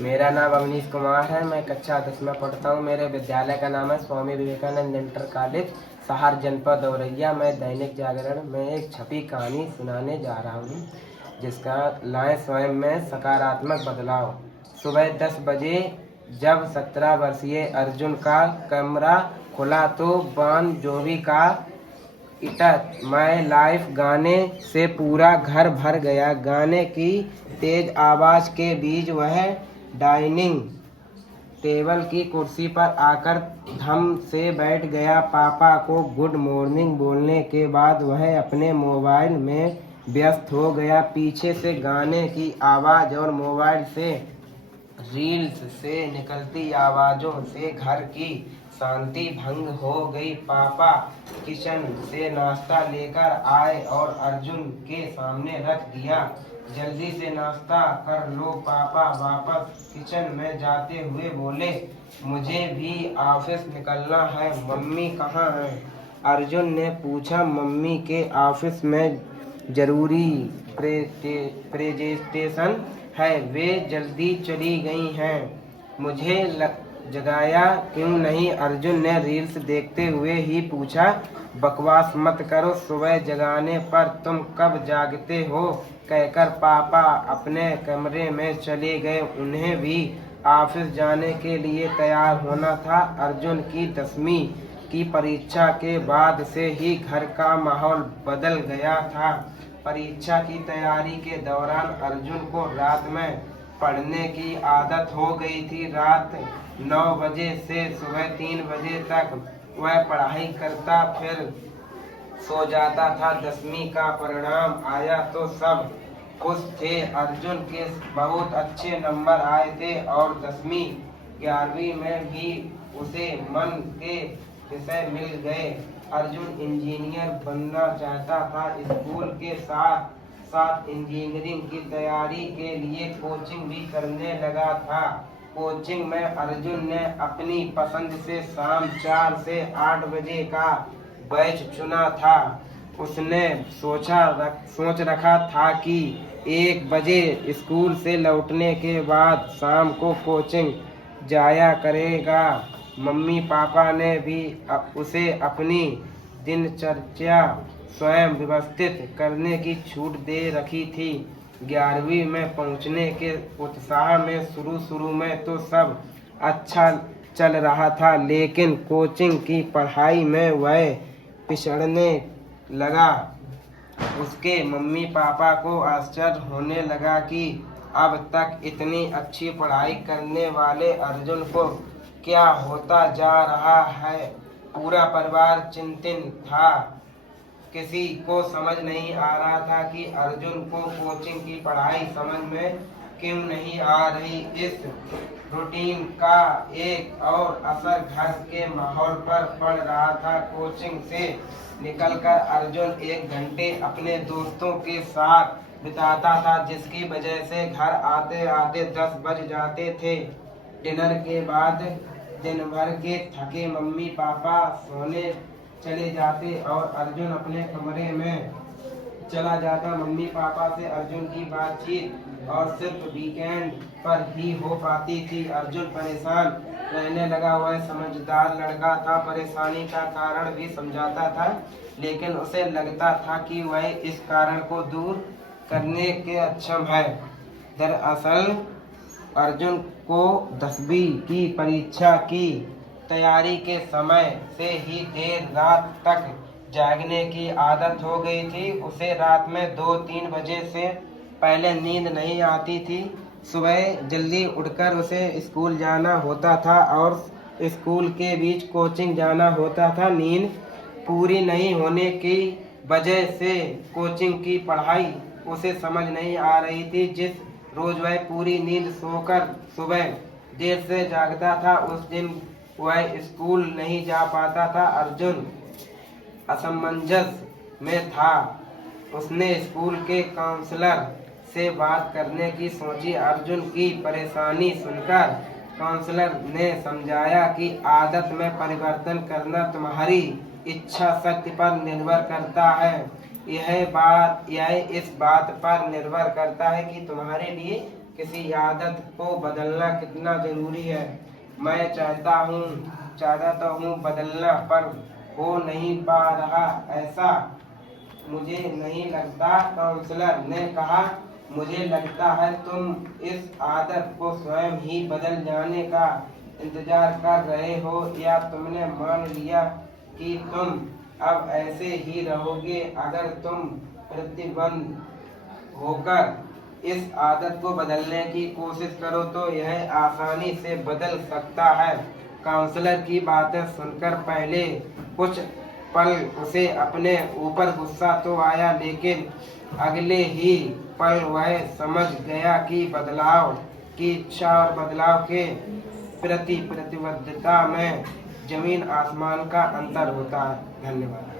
मेरा नाम अवनीश कुमार है। मैं कक्षा 10 में पढ़ता हूँ। मेरे विद्यालय का नाम है स्वामी विवेकानंद इंटर कॉलेज, सहार जनपद औरैया। मैं दैनिक जागरण में एक छपी कहानी सुनाने जा रहा हूँ, जिसका लाएं स्वयं में सकारात्मक बदलाव। सुबह 10 बजे जब 17 वर्षीय अर्जुन का कमरा खुला तो बॉन जोवी का इट माय लाइफ गाने से पूरा घर भर गया। गाने की तेज आवाज के बीच वह डाइनिंग टेबल की कुर्सी पर आकर धम से बैठ गया। पापा को गुड मॉर्निंग बोलने के बाद वह अपने मोबाइल में व्यस्त हो गया। पीछे से गाने की आवाज और मोबाइल से रील्स से निकलती आवाजों से घर की शांति भंग हो गई। पापा किचन से नाश्ता लेकर आए और अर्जुन के सामने रख दिया। जल्दी से नाश्ता कर लो पापा वापस किचन में जाते हुए बोले। मुझे भी ऑफिस निकलना है। मम्मी कहाँ है? अर्जुन ने पूछा। मम्मी के ऑफिस में जरूरी प्रेजेंटेशन है, वे जल्दी चली गई हैं। मुझे जगाया क्यों नहीं? अर्जुन ने रील्स देखते हुए ही पूछा। बकवास मत करो, सुबह जगाने पर तुम कब जागते हो? कहकर पापा अपने कमरे में चले गए। उन्हें भी ऑफिस जाने के लिए तैयार होना था। अर्जुन की 10वीं की परीक्षा के बाद से ही घर का माहौल बदल गया था। परीक्षा की तैयारी के दौरान अर्जुन को रात में पढ़ने की आदत हो गई थी। रात 9 बजे से सुबह 3 बजे तक वह पढ़ाई करता, फिर सो जाता था। 10वीं का परिणाम आया तो सब खुश थे। अर्जुन के बहुत अच्छे नंबर आए थे और 10वीं 11वीं में भी उसे मन के विषय मिल गए। अर्जुन इंजीनियर बनना चाहता था। स्कूल के साथ साथ इंजीनियरिंग की तैयारी के लिए कोचिंग भी करने लगा था। कोचिंग में अर्जुन ने अपनी पसंद से शाम 4 से 8 बजे का बैच चुना था। उसने सोच रखा था कि 1 बजे स्कूल से लौटने के बाद शाम को कोचिंग जाया करेगा। मम्मी पापा ने भी उसे अपनी दिनचर्या स्वयं व्यवस्थित करने की छूट दे रखी थी। 11वीं में पहुंचने के उत्साह में शुरू में तो सब अच्छा चल रहा था, लेकिन कोचिंग की पढ़ाई में वह पिछड़ने लगा। उसके मम्मी पापा को आश्चर्य होने लगा कि अब तक इतनी अच्छी पढ़ाई करने वाले अर्जुन को क्या होता जा रहा है। पूरा परिवार चिंतित था। किसी को समझ नहीं आ रहा था कि अर्जुन को कोचिंग की पढ़ाई समझ में क्यों नहीं आ रही। इस रूटीन का एक और असर घर के माहौल पर पड़ रहा था। कोचिंग से निकलकर अर्जुन 1 घंटे अपने दोस्तों के साथ बिताता था, जिसकी वजह से घर आते आते 10 बज जाते थे। डिनर के बाद दिन भर के थके मम्मी पापा सोने चले जाते और अर्जुन अपने कमरे में चला जाता। मम्मी पापा से अर्जुन की बातचीत और सिर्फ वीकेंड पर ही हो पाती थी। अर्जुन परेशान रहने लगा। वह समझदार लड़का था, परेशानी का कारण भी समझाता था, लेकिन उसे लगता था कि वह इस कारण को दूर करने के अक्षम है। दरअसल अर्जुन को 10वीं की परीक्षा की तैयारी के समय से ही देर रात तक जागने की आदत हो गई थी। उसे रात में 2-3 बजे से पहले नींद नहीं आती थी। सुबह जल्दी उठकर उसे स्कूल जाना होता था और स्कूल के बीच कोचिंग जाना होता था। नींद पूरी नहीं होने की वजह से कोचिंग की पढ़ाई उसे समझ नहीं आ रही थी। जिस रोज वह पूरी नींद सोकर सुबह देर से जागता था, उस दिन वह स्कूल नहीं जा पाता था। अर्जुन असमंजस में था। उसने स्कूल के काउंसलर से बात करने की सोची। अर्जुन की परेशानी सुनकर काउंसलर ने समझाया कि आदत में परिवर्तन करना तुम्हारी इच्छा शक्ति पर निर्भर करता है। यह इस बात पर निर्भर करता है कि तुम्हारे लिए किसी आदत को बदलना कितना जरूरी है। मैं चाहता तो हूँ बदलना, पर हो नहीं पा रहा ऐसा मुझे नहीं लगता। काउंसलर ने कहा, मुझे लगता है तुम इस आदत को स्वयं ही बदल जाने का इंतजार कर रहे हो, या तुमने मान लिया कि तुम अब ऐसे ही रहोगे। अगर तुम प्रतिबद्ध होकर इस आदत को बदलने की कोशिश करो तो यह आसानी से बदल सकता है। काउंसलर की बातें सुनकर पहले कुछ पल उसे अपने ऊपर गुस्सा तो आया, लेकिन अगले ही पल वह समझ गया कि बदलाव की इच्छा और बदलाव के प्रति प्रतिबद्धता में जमीन आसमान का अंतर होता है। धन्यवाद।